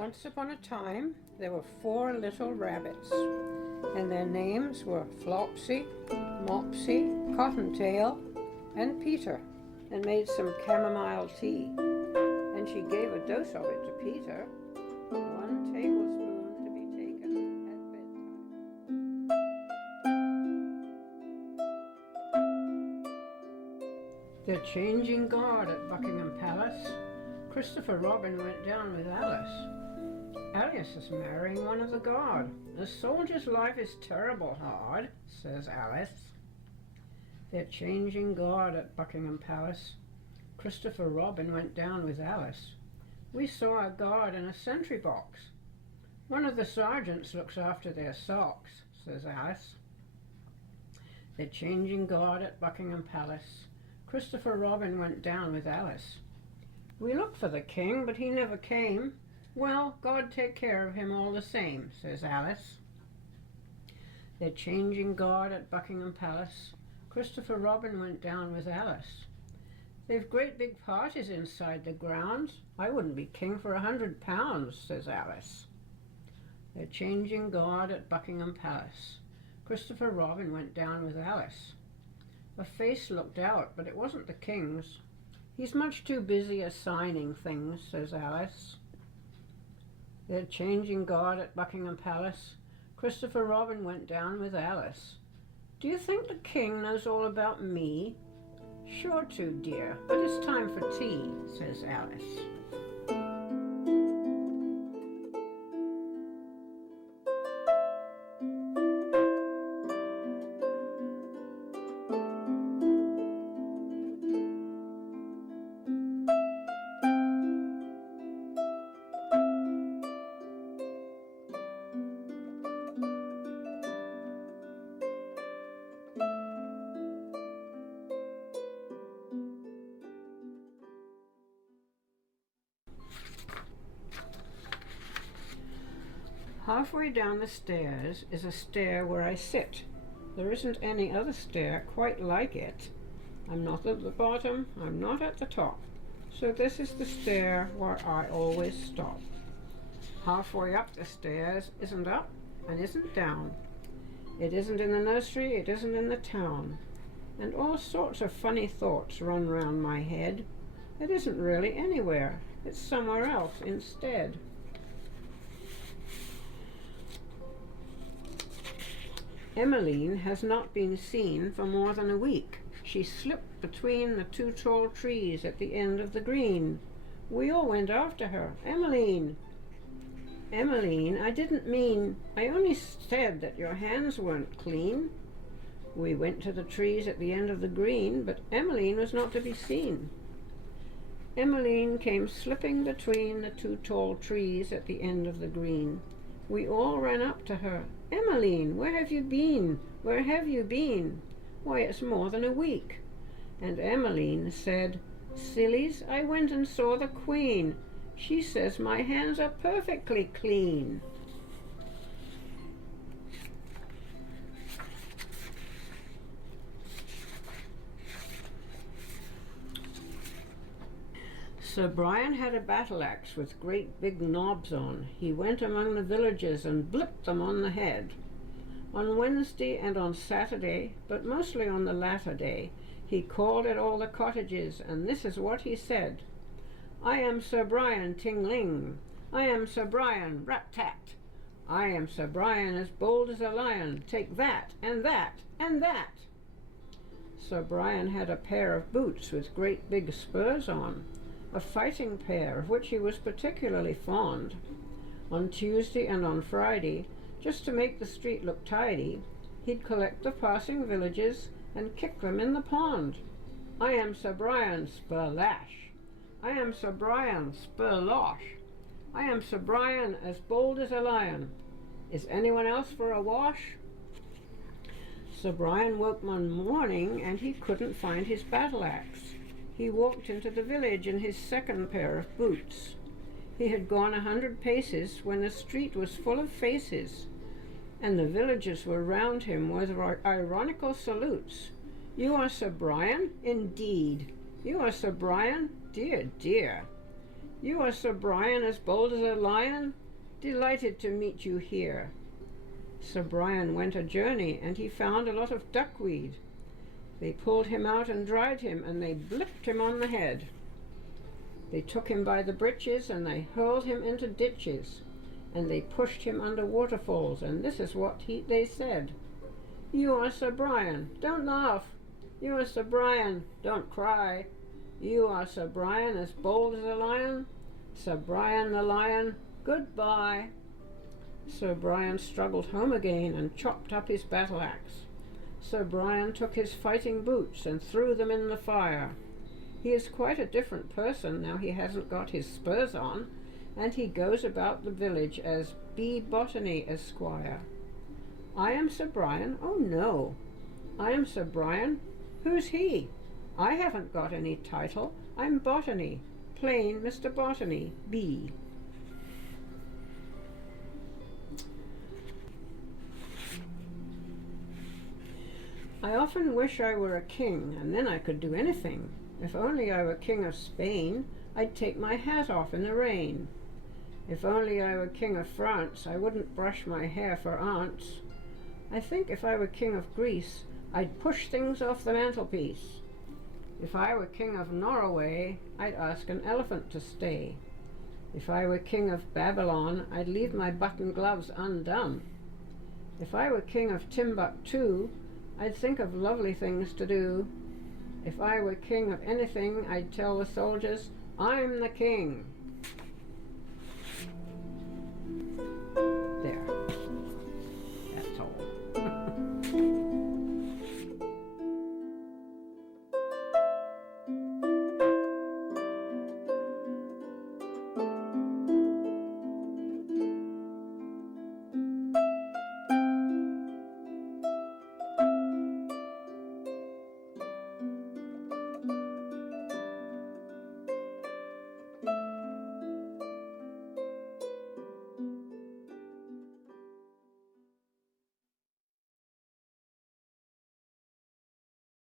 Once upon a time, there were 4 little rabbits, and their names were Flopsy, Mopsy, Cottontail, and Peter, and made some chamomile tea. And she gave a dose of it to Peter, 1 tablespoon to be taken at bedtime. They're changing guard at Buckingham Palace. Christopher Robin went down with Alice. Alice is marrying one of the guard. A soldier's life is terrible hard, says Alice. They're changing guard at Buckingham Palace. Christopher Robin went down with Alice. We saw a guard in a sentry box. One of the sergeants looks after their socks, says Alice. They're changing guard at Buckingham Palace. Christopher Robin went down with Alice. We looked for the king, but he never came. Well, God take care of him all the same, says Alice. They're changing guard at Buckingham Palace. Christopher Robin went down with Alice. They've great big parties inside the grounds. I wouldn't be king for £100, says Alice. They're changing guard at Buckingham Palace. Christopher Robin went down with Alice. A face looked out, but it wasn't the king's. He's much too busy assigning things, says Alice. They're changing guard at Buckingham Palace. Christopher Robin went down with Alice. Do you think the king knows all about me? Sure to, dear, but it's time for tea, says Alice. Halfway down the stairs is a stair where I sit. There isn't any other stair quite like it. I'm not at the bottom, I'm not at the top. So this is the stair where I always stop. Halfway up the stairs isn't up and isn't down. It isn't in the nursery, it isn't in the town. And all sorts of funny thoughts run round my head. It isn't really anywhere, it's somewhere else instead. Emmeline has not been seen for more than a week. She slipped between the 2 tall trees at the end of the green. We all went after her. Emmeline! Emmeline, I didn't mean, I only said that your hands weren't clean. We went to the trees at the end of the green, but Emmeline was not to be seen. Emmeline came slipping between the 2 tall trees at the end of the green. We all ran up to her. Emmeline, where have you been? Where have you been? Why, it's more than a week. And Emmeline said, Sillies, I went and saw the Queen. She says my hands are perfectly clean. Sir Brian had a battle axe with great big knobs on. He went among the villagers and blipped them on the head. On Wednesday and on Saturday, but mostly on the latter day, he called at all the cottages, and this is what he said. I am Sir Brian Ting-ling. I am Sir Brian Rat-tat. I am Sir Brian as bold as a lion. Take that, and that, and that. Sir Brian had a pair of boots with great big spurs on. A fighting pair of which he was particularly fond. On Tuesday and on Friday, just to make the street look tidy, he'd collect the passing villages and kick them in the pond. I am Sir Brian Spurlash. I am Sir Brian Spurlosh. I am Sir Brian as bold as a lion. Is anyone else for a wash? Sir Brian woke one morning and he couldn't find his battle axe. He walked into the village in his second pair of boots. He had gone 100 paces when the street was full of faces, and the villagers were round him with ironical salutes. You are Sir Brian? Indeed. You are Sir Brian? Dear, dear. You are Sir Brian, as bold as a lion? Delighted to meet you here. Sir Brian went a journey, and he found a lot of duckweed. They pulled him out and dried him, and they blipped him on the head. They took him by the breeches, and they hurled him into ditches, and they pushed him under waterfalls, and this is what they said. You are Sir Brian, don't laugh. You are Sir Brian, don't cry. You are Sir Brian, as bold as a lion. Sir Brian the lion, goodbye. Sir Brian struggled home again and chopped up his battle axe. Sir Brian took his fighting boots and threw them in the fire. He is quite a different person now he hasn't got his spurs on, and he goes about the village as B. Botany, Esquire. I am Sir Brian? Oh no, I am Sir Brian. Who's he? I haven't got any title. I'm Botany, plain Mr. Botany, B. I often wish I were a king, and then I could do anything. If only I were king of Spain, I'd take my hat off in the rain. If only I were king of France, I wouldn't brush my hair for aunts. I think if I were king of Greece, I'd push things off the mantelpiece. If I were king of Norway, I'd ask an elephant to stay. If I were king of Babylon, I'd leave my button gloves undone. If I were king of Timbuktu, I'd think of lovely things to do. If I were king of anything, I'd tell the soldiers, I'm the king.